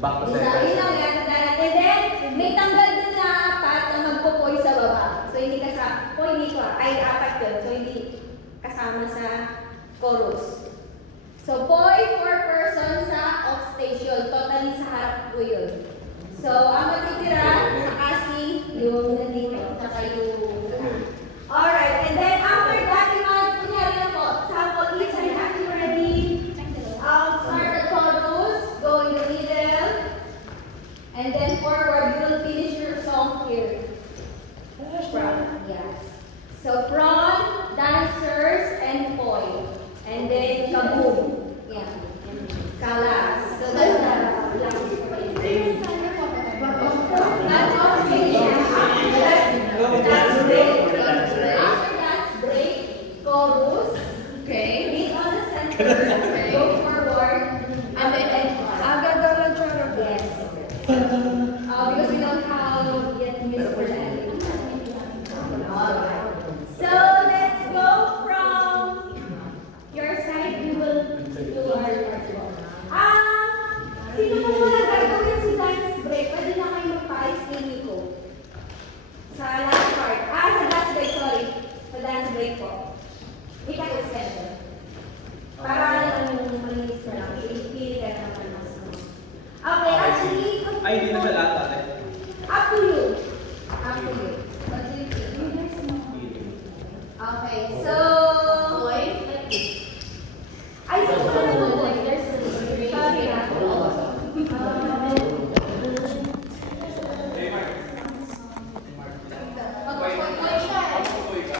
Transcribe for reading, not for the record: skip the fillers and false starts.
Back to center. may tanggal din na apat na magpo-poise sa baba. So, hindi kasama, ay apat yun. So, hindi kasama sa chorus. So, poi, 4 person sa off station. Totally sa harap ko yun. So, ang matitira sa kasi yung nandito, tsaka yung alright, and then after that, kunyari na po, sample each and after you're ready, start the chorus, go in the middle, and then forward, you will finish your song here. From, yes. So from dancers and poi, and then kaboom. Yeah. Kalas. So that's the that's break. After that's break, chorus. Okay. Meet on the center. Okay. Go forward. And then yes. Because we don't have yet music for that. Alright. So let's go from your side. You will do our sino po muna gagawin si dance break? Pwede na kayo magpa-ice kay Nico. Sa last part. Sa dance break, sorry. Sa dance break po. Ikaw is special. Para lang malinis na lang. I-feel ka naman. Okay, actually, ay, hindi na malata. Up to you. Up to you. What do you think? Okay, so